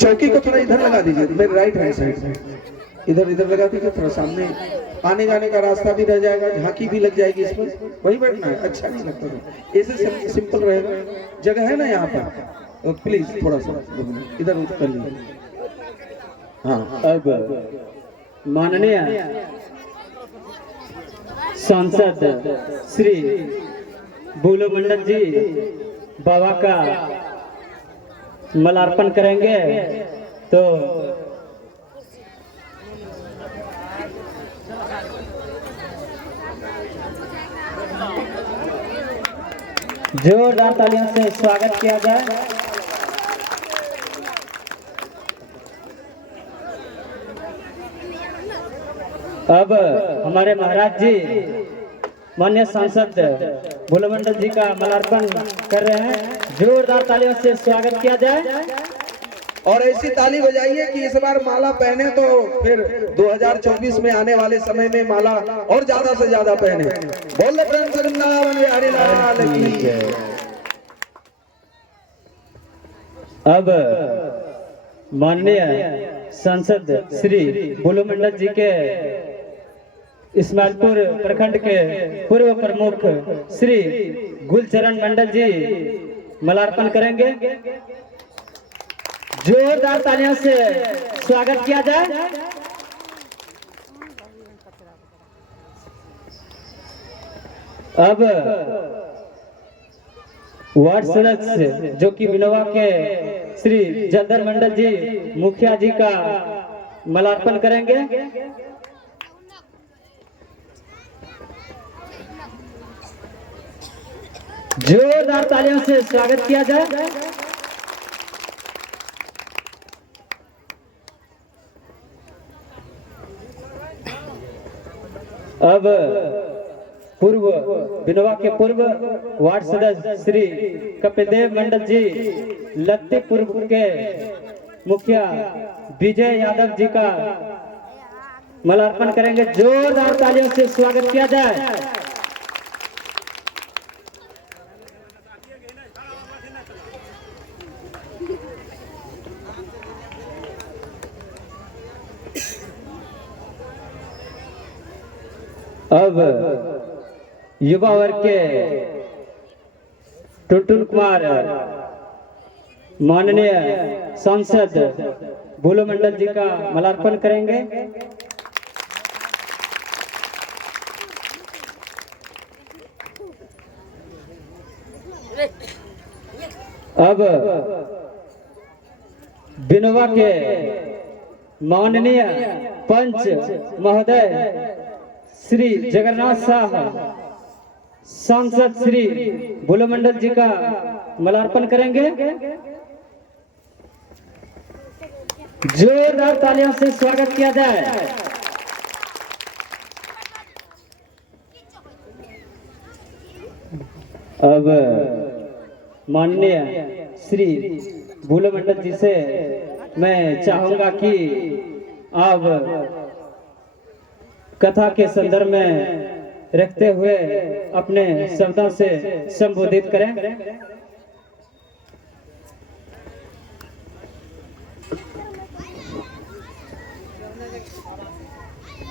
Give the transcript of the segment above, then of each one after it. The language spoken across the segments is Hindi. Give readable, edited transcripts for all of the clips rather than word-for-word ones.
चौकी को थोड़ा इधर लगा दीजिए, मेरे राइट हैंड साइड में इधर इधर लगा दीजिए, थोड़ा सामने आने जाने का रास्ता भी रह जाएगा, झांकी भी लग जाएगी इसमें, वही बैठना है, अच्छा नहीं लगता तो ऐसे सिंपल रहेगा, जगह है ना यहाँ पर, तो प्लीज थोड़ा सा इधर उधर कर लीजिए। हाँ, अब माननीय सांसद श्री बुलो मंडल जी बाबा का मालार्पण करेंगे, तो जोरदार तालियों से स्वागत किया जाए। अब हमारे महाराज जी माननीय सांसद बुलो मंडल जी का मालार्पण कर रहे हैं, जोरदार तालियों से स्वागत किया जाए। और ऐसी ताली बजाइए कि इस बार माला पहने तो फिर 2024 में आने वाले समय में माला और ज्यादा से ज्यादा पहने। बोल प्रेम से वृंदावन बिहारी लाल की जय। अब माननीय सांसद श्री बुलो मंडल जी के इस्माइलपुर प्रखंड के पूर्व प्रमुख श्री गुलचरण मंडल जी मालार्पण करेंगे, जोरदार तालियों से स्वागत किया जाए। अब वार्ड सदस्य जो कि बिनोवा के श्री जलधर मंडल जी मुखिया जी का मालार्पण करेंगे, जोरदार तालियों से स्वागत किया जाए। अब पूर्व बिनोवा के पूर्व वार्ड सदस्य श्री कपिलदेव मंडल जी लत्तीपुर के मुखिया विजय यादव जी का मालार्पण करेंगे, जोरदार तालियों से स्वागत किया जाए। अब युवा वर्ग के टुनटुन कुमार माननीय सांसद बुलो मंडल जी का मालार्पण करेंगे। अब बिनोवा के माननीय पंच महोदय श्री जगन्नाथ शाह सांसद श्री बुलो मंडल जी का मालार्पण करेंगे, जोरदार तालियों से स्वागत किया जाए। अब माननीय श्री बुलो मंडल जी से मैं चाहूंगा कि आप कथा के संदर्भ में रखते हुए अपने शब्दों से संबोधित करें।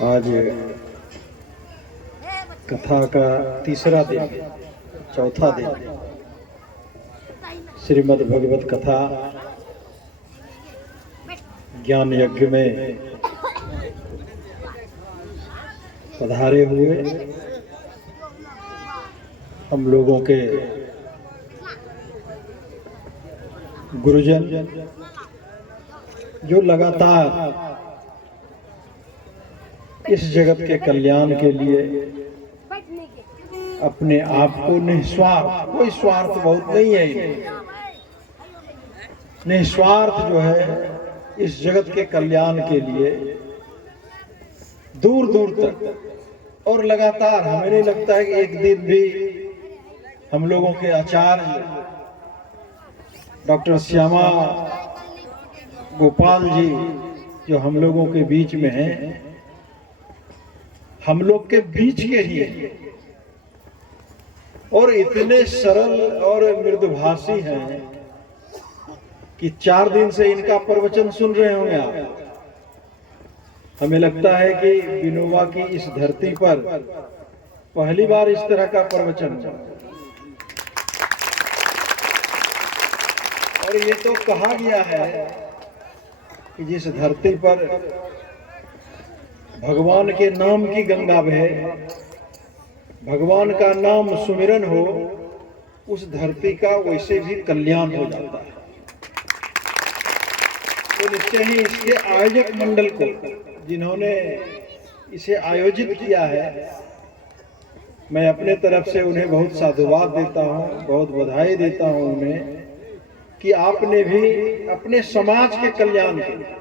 आज कथा का तीसरा दिन, चौथा दिन, श्रीमद् भगवत कथा ज्ञान यज्ञ में पधारे हुए हम लोगों के गुरुजन जो लगातार इस जगत के कल्याण के लिए अपने आप को निस्वार्थ, कोई स्वार्थ बहुत नहीं है इन्हें, निस्वार्थ जो है इस जगत के कल्याण के लिए दूर दूर तक, और लगातार हमें नहीं लगता है कि एक दिन भी हम लोगों के आचार्य डॉक्टर श्यामा गोपाल जी जो हम लोगों के बीच में हैं, हम लोग के बीच के ही हैं और इतने सरल और मृदुभाषी हैं कि 4 दिन से इनका प्रवचन सुन रहे होंगे आप। हमें लगता है कि विनोबा की इस धरती पर पहली बार इस तरह का प्रवचन हुआ। और ये तो कहा गया है कि जिस धरती पर भगवान के नाम की गंगा बहे, भगवान का नाम सुमिरन हो, उस धरती का वैसे भी कल्याण हो जाता है। तो निश्चय ही इसके आयोजक मंडल को, जिन्होंने इसे आयोजित किया है, मैं अपने तरफ से उन्हें बहुत साधुवाद देता हूँ, बहुत बधाई देता हूँ उन्हें कि आपने भी अपने समाज के कल्याण के लिए,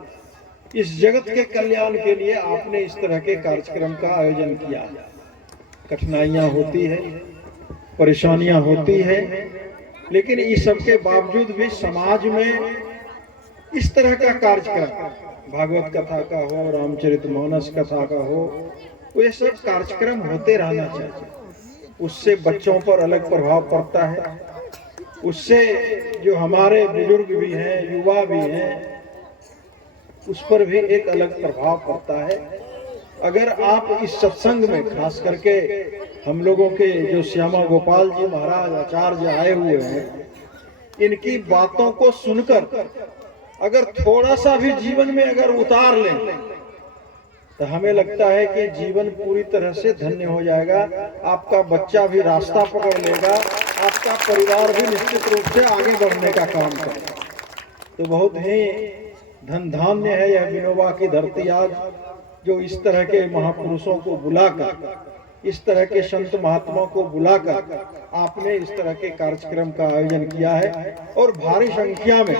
इस जगत के कल्याण के लिए आपने इस तरह के कार्यक्रम का आयोजन किया है। कठिनाइयाँ होती है, परेशानियाँ होती है, लेकिन इस सब के बावजूद भी समाज में इस तरह का कार्यक्रम, भागवत कथा का हो, रामचरितमानस कथा का हो, ये सब कार्यक्रम होते रहना चाहिए। उससे बच्चों पर अलग प्रभाव पड़ता है, उससे जो हमारे बुजुर्ग भी हैं, युवा भी हैं, उस पर भी एक अलग प्रभाव पड़ता है। अगर आप इस सत्संग में, खास करके हम लोगों के जो श्यामा गोपाल जी महाराज आचार्य आए हुए हैं, इनकी बातों को सुनकर अगर थोड़ा सा भी जीवन में अगर उतार लें तो हमें लगता है कि जीवन पूरी तरह से धन्य हो जाएगा। आपका बच्चा भी रास्ता पकड़ लेगा, आपका परिवार भी निश्चित रूप से आगे बढ़ने का काम करेगा। तो बहुत ही धन धान्य है यह विनोबा की धरती आज, जो इस तरह के महापुरुषों को बुलाकर, इस तरह के संत महात्मा को बुलाकर आपने इस तरह के कार्यक्रम का आयोजन किया है। और भारी संख्या में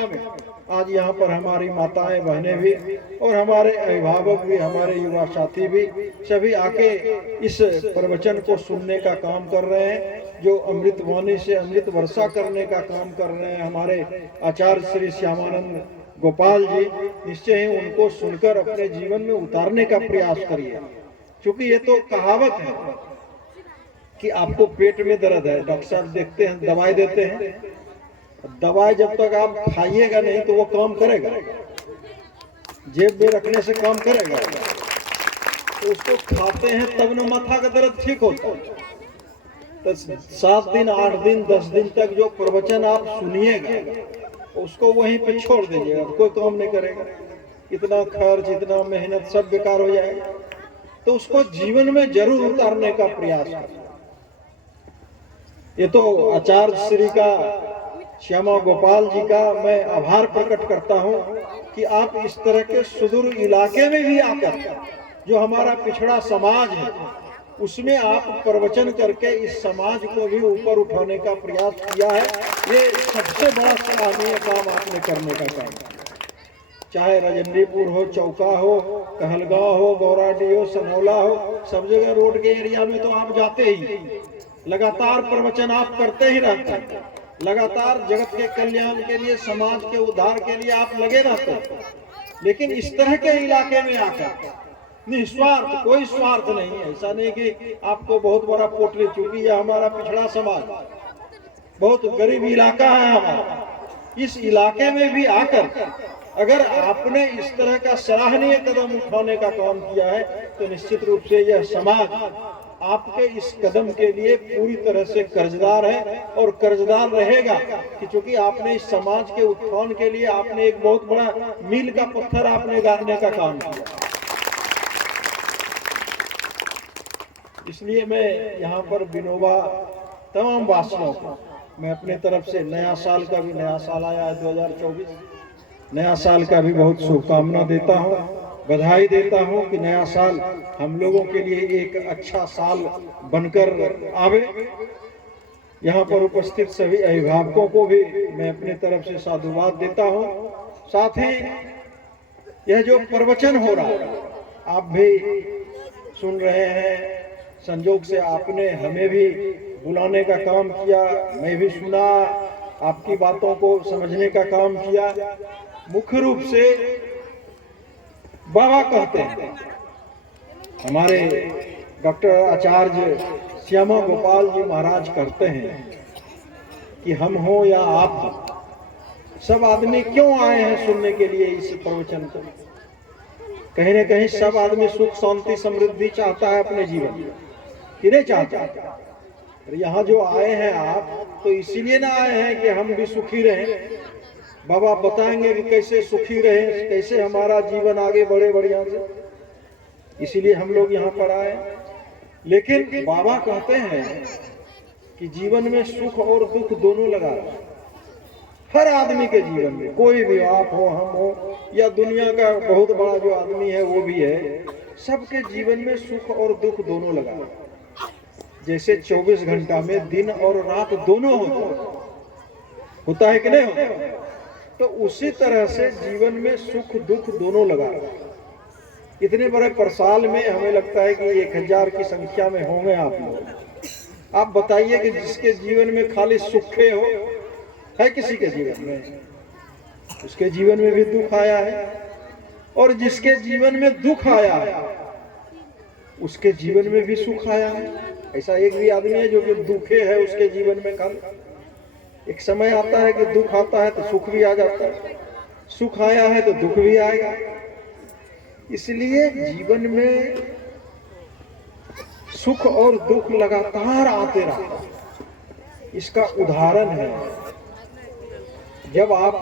आज यहाँ पर हमारी माताएं बहनें भी और हमारे अभिभावक भी, हमारे युवा साथी भी, सभी आके इस प्रवचन को सुनने का काम कर रहे हैं। जो अमृत वाणी से अमृत वर्षा करने का काम कर रहे हैं हमारे आचार्य श्री श्यामानंद गोपाल जी, निश्चय ही उनको सुनकर अपने जीवन में उतारने का प्रयास करिए। क्योंकि ये तो कहावत है कि आपको पेट में दर्द है, डॉक्टर साहब देखते हैं, दवाई देते हैं, दवाई जब तक आप खाइएगा नहीं तो वो काम करेगा, जेब में रखने से काम करेगा। तो उसको खाते हैं तब न माथा का दर्द ठीक होता है। तो 7 दिन 8 दिन 10 दिन तक जो प्रवचन आप सुनिएगा उसको वहीं पे छोड़ दीजिएगा, कोई काम नहीं करेगा। इतना खर्च, इतना मेहनत सब बेकार हो जाएगा। तो उसको जीवन में जरूर उतारने का प्रयास करें। ये तो आचार्य श्री का, श्यामा गोपाल जी का मैं आभार प्रकट करता हूं कि आप इस तरह के सुदूर इलाके में भी आकर, जो हमारा पिछड़ा समाज है, उसमें आप प्रवचन करके इस समाज को भी ऊपर उठाने का प्रयास किया है। ये सबसे बड़ा सराहनीय काम आपने करने का काम। चाहे रजनीपुर हो, चौका हो, कहलगांव हो, गौराडी हो, सनौला हो, सब जगह रोड के एरिया में तो आप जाते ही, लगातार प्रवचन आप करते ही रहते हैं, लगातार जगत के कल्याण के लिए, समाज के उद्धार के लिए आप लगे रहते हैं। लेकिन इस तरह के इलाके में आकर निस्वार्थ, कोई स्वार्थ नहीं है। ऐसा नहीं कि आपको बहुत बड़ा पोटली, चूंकि यह हमारा पिछड़ा समाज, बहुत गरीब इलाका है हमारा, इस इलाके में भी आकर अगर आपने इस तरह का सराहनीय कदम उठाने का काम किया है तो निश्चित रूप से यह समाज आपके इस कदम के लिए पूरी तरह से कर्जदार है और कर्जदार रहेगा। कि चूंकि आपने इस समाज के उत्थान के लिए आपने एक बहुत बड़ा मील का पत्थर आपने गाड़ने का काम किया। इसलिए मैं यहाँ पर विनोबा तमाम वासियों को मैं अपने तरफ से नया साल का भी, नया साल आया है 2024, नया साल का भी बहुत शुभकामना देता हूँ, बधाई देता हूँ कि नया साल हम लोगों के लिए एक अच्छा साल बनकर आवे। यहाँ पर उपस्थित सभी अभिभावकों को भी मैं अपने तरफ से साधुवाद देता हूँ। साथ ही यह जो प्रवचन हो रहा है आप भी सुन रहे हैं, संजोग से आपने हमें भी बुलाने का काम किया, मैं भी सुना, आपकी बातों को समझने का काम किया। मुख्य रूप से बाबा कहते हैं, हमारे डॉक्टर आचार्य श्यामा गोपाल जी महाराज कहते हैं कि हम हो या आप हो, सब आदमी क्यों आए हैं सुनने के लिए इस प्रवचन को? कहीं न कहीं सब आदमी सुख शांति समृद्धि चाहता है अपने जीवन में, कि नहीं चाहता? यहाँ जो आए हैं आप तो इसीलिए ना आए हैं कि हम भी सुखी रहें। बाबा बताएंगे कि कैसे सुखी रहें, कैसे हमारा जीवन आगे बढ़े बढ़िया से, इसीलिए हम लोग यहाँ पर आए। लेकिन बाबा कहते हैं कि जीवन में सुख और दुख दोनों लगा है। हर आदमी के जीवन में, कोई भी आप हो, हम हो, या दुनिया का बहुत बड़ा जो आदमी है वो भी है, सबके जीवन में सुख और दुख दोनों लगा है। जैसे 24 घंटा में दिन और रात दोनों होता है कि नहीं होता? तो उसी तरह से जीवन में सुख दुख दोनों लगा है। इतने बड़े परसाल में हमें लगता है कि 1000 की संख्या में होंगे आप लोग। आप बताइए कि जिसके जीवन में खाली सुखे हो, है किसी के जीवन में? उसके जीवन में भी दुख आया है, और जिसके जीवन में दुख आया है उसके जीवन में भी सुख आया है। ऐसा एक भी आदमी है जो कि दुखे है उसके जीवन में खाली। एक समय आता है कि दुख आता है तो सुख भी आ जाता है, सुख आया है तो दुख भी आएगा। इसलिए जीवन में सुख और दुख लगातार आते रहता है। इसका उदाहरण है, जब आप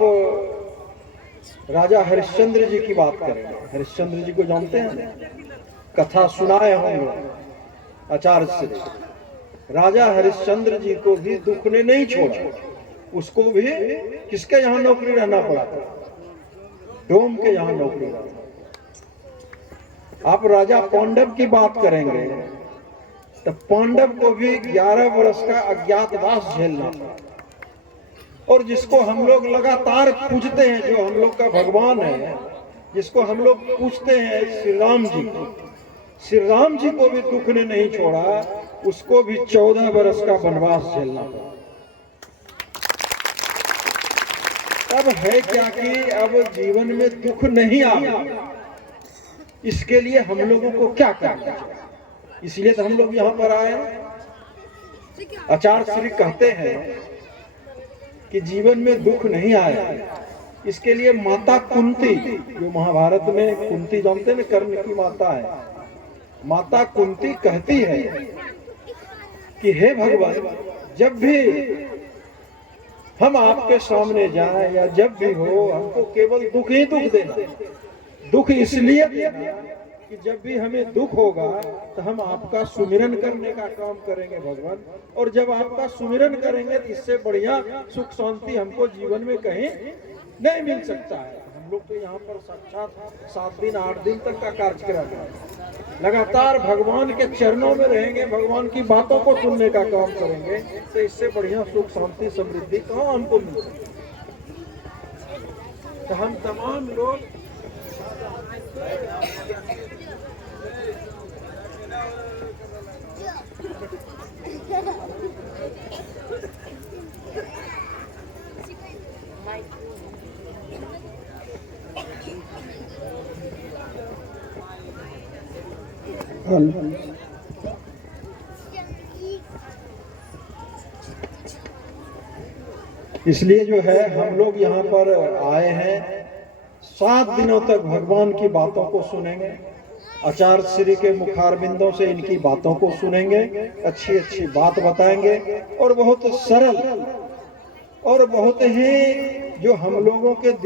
राजा हरिश्चंद्र जी की बात करेंगे, हरिश्चंद्र जी को जानते हैं, कथा सुनाए होंगे आचार्य से। राजा हरिश्चंद्र जी को भी दुख ने नहीं छोड़ा, उसको भी किसके यहाँ नौकरी रहना पड़ा था? डोम के यहाँ नौकरी रहना। आप राजा पांडव की बात करेंगे तो पांडव को भी 11 वर्ष का अज्ञातवास झेलना था। और जिसको हम लोग लगातार पूजते हैं, जो हम लोग का भगवान है, जिसको हम लोग पूजते हैं, श्री राम जी, श्री राम जी को भी दुख ने नहीं छोड़ा, उसको भी 14 वर्ष का वनवास झेलना पड़ा। अब है क्या कि अब जीवन में दुख नहीं आया, इसके लिए हम लोगों को क्या करना चाहिए? इसलिए तो हम लोग यहाँ पर आए। आचार्य श्री कहते हैं कि जीवन में दुख नहीं आया, इसके लिए माता कुंती, जो महाभारत में कुंती जानते हैं ना, कर्ण की माता है, माता कुंती कहती है कि हे भगवान, जब भी हम आपके सामने जाएं या जब भी हो, हमको केवल दुख ही दुख देना। दुख इसलिए देना कि जब भी हमें दुख होगा तो हम आपका सुमिरन करने का काम करेंगे भगवान, और जब आपका सुमिरन करेंगे तो इससे बढ़िया सुख शांति हमको जीवन में कहीं नहीं मिल सकता है। हम लोग तो यहाँ पर साक्षात 7 दिन 8 दिन तक का कार्यक्रम है, लगातार भगवान के चरणों में रहेंगे, भगवान की बातों को सुनने का काम करेंगे, तो इससे बढ़िया सुख शांति समृद्धि कहाँ हमको मिल सकती है? तो हम तमाम लोग इसलिए जो है हम लोग यहाँ पर आए हैं, 7 दिनों तक भगवान की बातों को सुनेंगे, आचार्य श्री के मुखारबिंदों से इनकी बातों को सुनेंगे, अच्छी अच्छी बात बताएंगे, और बहुत सरल और बहुत ही जो हम लोगों के